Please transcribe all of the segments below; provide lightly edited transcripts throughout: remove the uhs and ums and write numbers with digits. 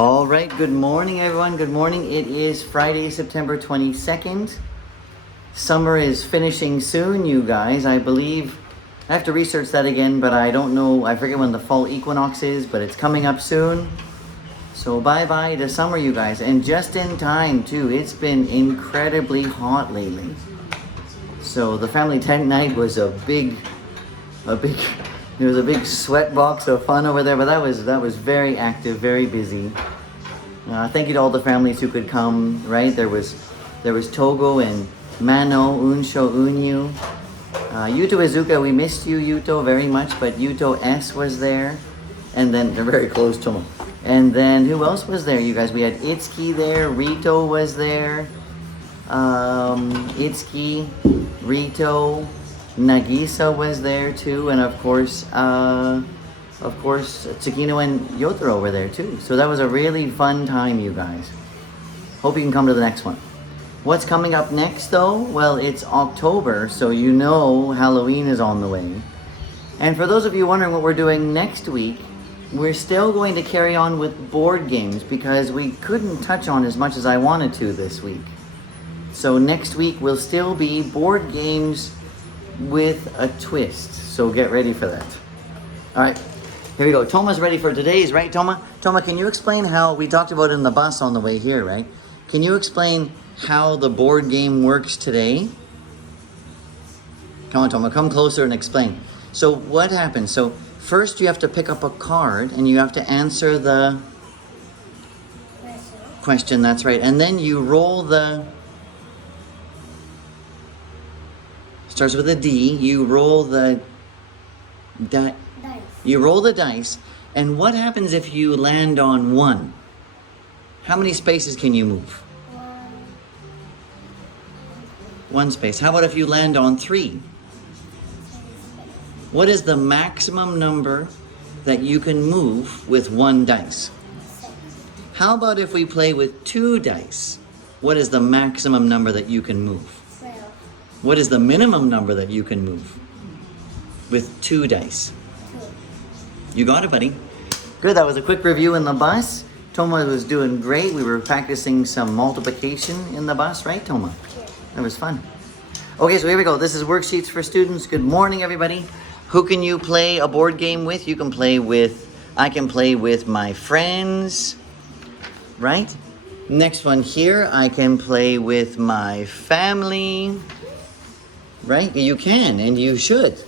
All right, good morning, everyone. Good morning. It is Friday, September 22nd. Summer is finishing soon, you guys. I believe, I have to research that again, but I don't know. I forget when the fall equinox is, but it's coming up soon. So bye-bye to summer, you guys. And just in time, too. It's been incredibly hot lately. So the family tent night was a big, there was a big sweat box of fun over there, but that was very active, very busy. Thank you to all the families who could come, right? There was Togo and Mano, Unsho, Unyu. Yuto Izuka, we missed you, Yuto, very much, but Yuto S was there. And then, they're very close to him. And then, who else was there, you guys? We had Itsuki there, Rito was there. Itsuki, Rito, Nagisa was there too, and of course, Tsukino and Yotaro were there too. So that was a really fun time, you guys. Hope you can come to the next one. What's coming up next though? Well, it's October, so you know Halloween is on the way. And for those of you wondering what we're doing next week, we're still going to carry on with board games because we couldn't touch on as much as I wanted to this week. So next week will still be board games with a twist. So get ready for that. All right, here we go. Toma's ready for today's, right, Toma? Toma, can you explain how we talked about in the bus on the way here, right? Can you explain how the board game works today? Come on, Toma, come closer and explain. So what happens? So first you have to pick up a card and you have to answer the question, that's right. And then you roll the, starts with a D, you roll the dice. You roll the dice, and what happens if you land on 1? How many spaces can you move? 1 space. How about if you land on 3? What is the maximum number that you can move with 1 dice? How about if we play with 2 dice? What is the maximum number that you can move? What is the minimum number that you can move with 2 dice? You got it, buddy. Good, that was a quick review in the bus. Toma was doing great. We were practicing some multiplication in the bus, right, Toma? That was fun. Okay, so here we go. This is Worksheets for Students. Good morning, everybody. Who can you play a board game with? You can play with, I can play with my friends, right? Next one here, I can play with my family. Right? You can, and you should.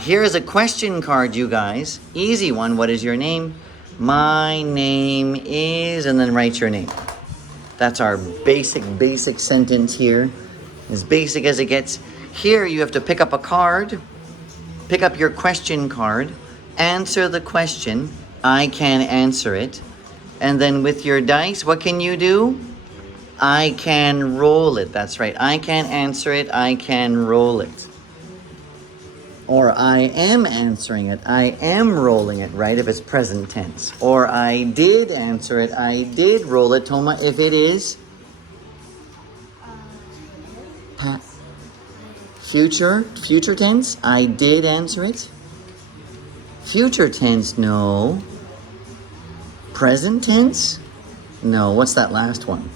Here is a question card, you guys. Easy one. What is your name? My name is, and then write your name. That's our basic sentence here. As basic as it gets. Here you have to pick up a card. Pick up your question card. Answer the question. I can answer it. And then with your dice, what can you do? I can roll it. That's right. I can answer it. I can roll it. Or I am answering it. I am rolling it, right? If it's present tense. Or I did answer it. I did roll it. Toma, if it is future tense. I did answer it. Future tense, no. Present tense? No. What's that last one?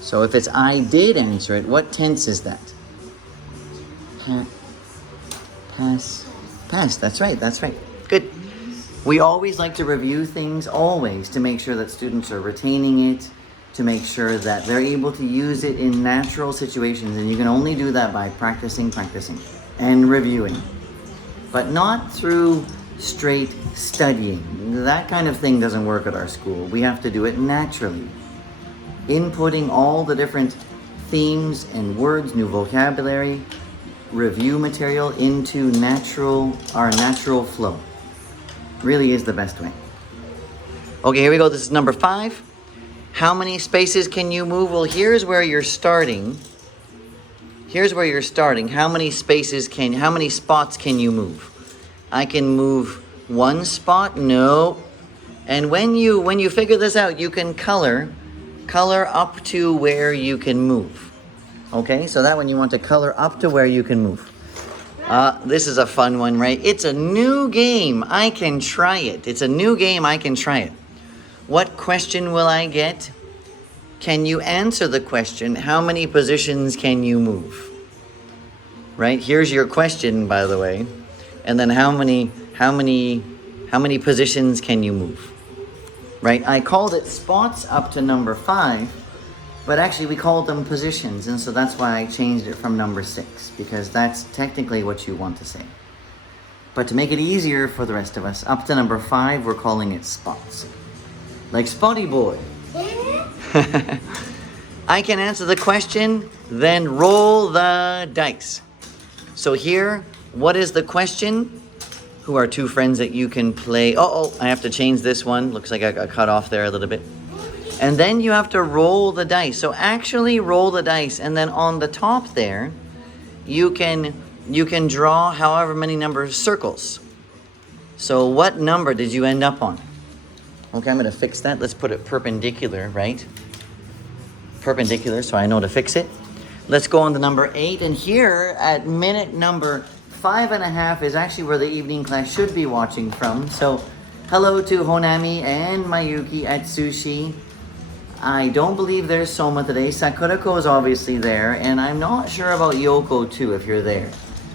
So if it's I did answer it, what tense is that? Past. That's right. Good. We always like to review things, always, to make sure that students are retaining it, to make sure that they're able to use it in natural situations. And you can only do that by practicing, and reviewing. But not through straight studying. That kind of thing doesn't work at our school. We have to do it naturally. Inputting all the different themes and words, new vocabulary, review material into our natural flow. Really is the best way. Okay, here we go. This is number 5. How many spaces can you move? Well, here's where you're starting. How many spots can you move? I can move 1 spot? No. And when you figure this out, you can color up to where you can move. Okay, so that one you want to color up to where you can move. This is a fun one, right? It's a new game. I can try it. What question will I get? Can you answer the question, how many positions can you move? Right? Here's your question, by the way. And then how many positions can you move? Right? I called it spots up to number 5, but actually we called them positions, and so that's why I changed it from number 6, because that's technically what you want to say. But to make it easier for the rest of us, up to number 5, we're calling it spots. Like Spotty Boy. I can answer the question, then roll the dice. So here, what is the question? Who are 2 friends that you can play? Oh, I have to change this one. Looks like I got cut off there a little bit. And then you have to roll the dice. So actually roll the dice, and then on the top there, you can draw however many number of circles. So what number did you end up on? Okay, I'm going to fix that. Let's put it perpendicular, right? Perpendicular, so I know to fix it. Let's go on to number 8. And here at minute number 5.5 is actually where the evening class should be watching from. So hello to Honami and Mayuki at Sushi. I don't believe there's Soma today. Sakurako is obviously there. And I'm not sure about Yoko too, if you're there.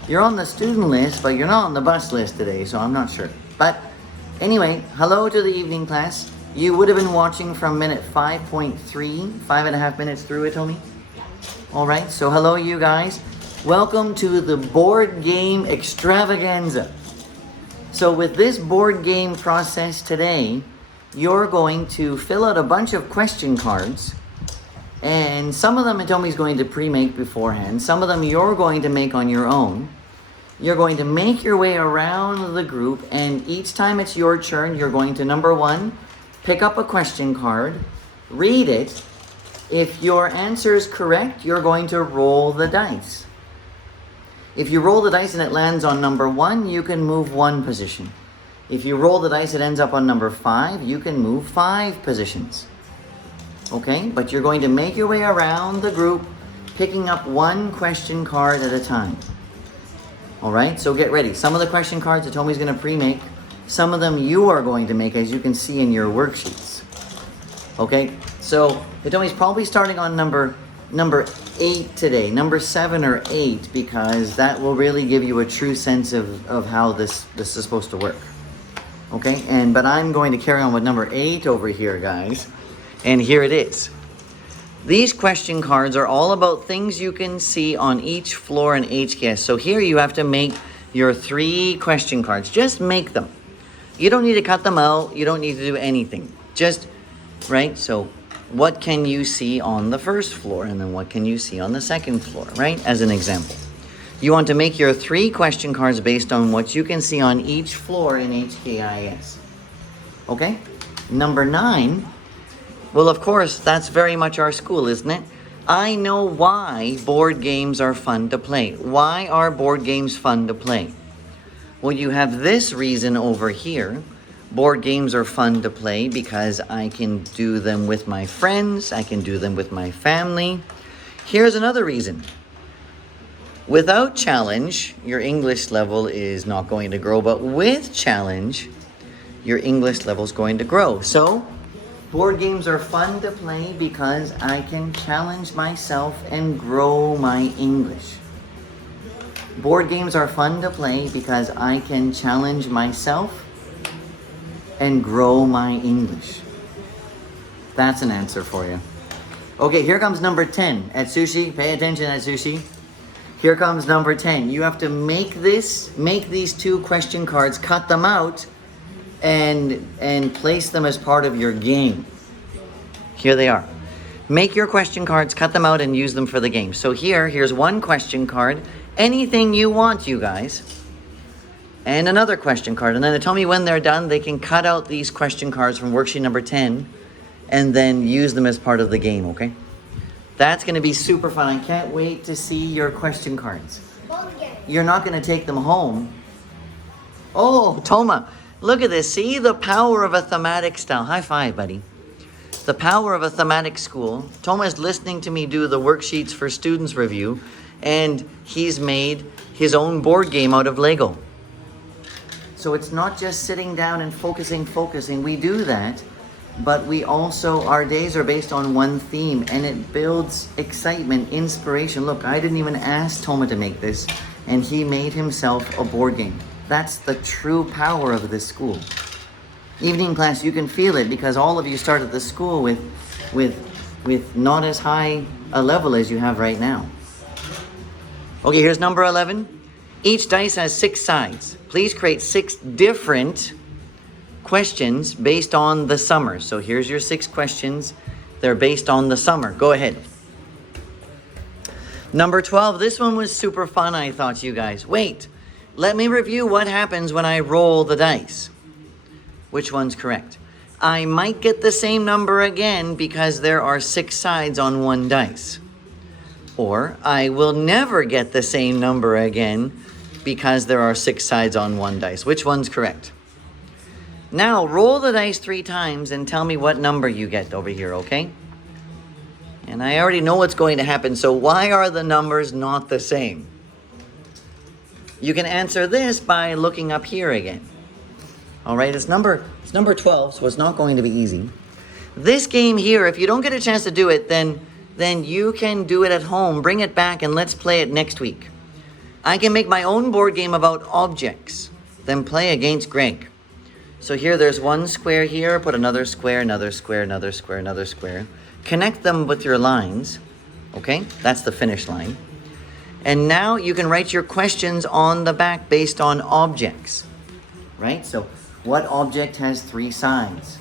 You're on the student list, but you're not on the bus list today, so I'm not sure. But anyway, hello to the evening class. You would have been watching from minute 5.3, 5.5 minutes through, Itomi. All right, so hello you guys. Welcome to the board game extravaganza. So with this board game process today, you're going to fill out a bunch of question cards. And some of them Itomi's going to pre-make beforehand. Some of them you're going to make on your own. You're going to make your way around the group, and each time it's your turn, you're going to, number 1, pick up a question card, read it. If your answer is correct, you're going to roll the dice. If you roll the dice and it lands on number 1, you can move 1 position. If you roll the dice, it ends up on number 5, you can move 5 positions. Okay, but you're going to make your way around the group, picking up 1 question card at a time. All right, so get ready. Some of the question cards Itomi's going to pre-make. Some of them you are going to make, as you can see in your worksheets. Okay, so Hitomi's probably starting on number 8 today, number 7 or 8, because that will really give you a true sense of how this is supposed to work. Okay, but I'm going to carry on with number 8 over here, guys. And here it is. These question cards are all about things you can see on each floor in HKS. So here you have to make your 3 question cards. Just make them. You don't need to cut them out. You don't need to do anything. Just, right? So what can you see on the first floor? And then what can you see on the second floor, right? As an example. You want to make your 3 question cards based on what you can see on each floor in HKIS. Okay? Number 9. Well, of course, that's very much our school, isn't it? I know why board games are fun to play. Why are board games fun to play? Well, you have this reason over here. Board games are fun to play because I can do them with my friends. I can do them with my family. Here's another reason. Without challenge, your English level is not going to grow. But with challenge, your English level is going to grow. So, board games are fun to play because I can challenge myself and grow my English. Board games are fun to play because I can challenge myself and grow my English. That's an answer for you. Okay, here comes number 10 at Sushi. Pay attention at Sushi. Here comes number 10. You have to make these 2 question cards, cut them out, and place them as part of your game. Here they are. Make your question cards, cut them out, and use them for the game. So here's 1 question card. Anything you want, you guys. And another question card. And then tell me when they're done, they can cut out these question cards from worksheet number 10 and then use them as part of the game, okay? That's going to be super fun. I can't wait to see your question cards. You're not going to take them home. Oh, Toma. Look at this. See the power of a thematic style. High five, buddy. The power of a thematic school. Toma is listening to me do the worksheets for students review, and he's made his own board game out of Lego. So it's not just sitting down and focusing. We do that, but we also, our days are based on one theme, and it builds excitement, inspiration. Look, I didn't even ask Toma to make this, and he made himself a board game. That's the true power of this school. Evening class, you can feel it because all of you started the school with not as high a level as you have right now. Okay, here's number 11. Each dice has 6 sides. Please create 6 different questions based on the summer. So here's your 6 questions. They're based on the summer. Go ahead. Number 12. This one was super fun, I thought, you guys. Wait, let me review what happens when I roll the dice. Which one's correct? I might get the same number again because there are 6 sides on one dice. Or I will never get the same number again because there are 6 sides on one dice. Which one's correct? Now roll the dice 3 times and tell me what number you get over here, okay? And I already know what's going to happen, so why are the numbers not the same? You can answer this by looking up here again. All right, it's number 12, so it's not going to be easy. This game here, if you don't get a chance to do it, then you can do it at home. Bring it back and let's play it next week. I can make my own board game about objects, then play against Greg. So here there's one square here, put another square, another square, another square, another square. Connect them with your lines, okay? That's the finish line. And now you can write your questions on the back based on objects, right? So what object has 3 sides?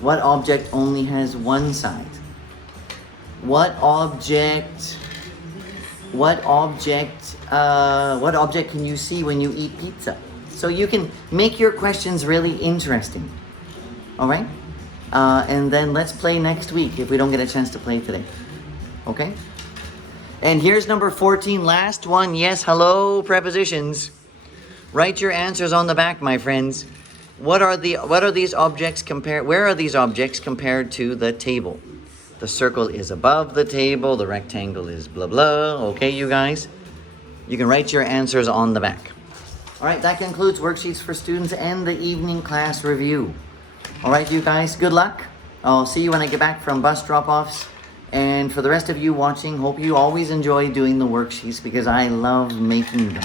What object only has 1 side? What object can you see when you eat pizza? So you can make your questions really interesting. All right? And then let's play next week if we don't get a chance to play today. Okay? And here's number 14, last one. Yes, hello, prepositions. Write your answers on the back, my friends. What are these objects compared? Where are these objects compared to the table? The circle is above the table. The rectangle is blah, blah. Okay, you guys? You can write your answers on the back. All right, that concludes Worksheets for Students and the evening class review. All right, you guys, good luck. I'll see you when I get back from bus drop-offs. And for the rest of you watching, hope you always enjoy doing the worksheets because I love making them.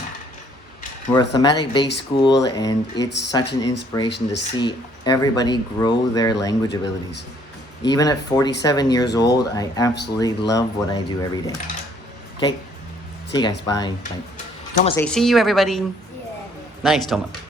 We're a thematic-based school, and it's such an inspiration to see everybody grow their language abilities. Even at 47 years old, I absolutely love what I do every day. Okay, see you guys. Bye. Bye. Toma, say see you, everybody. Yeah. Nice, Toma.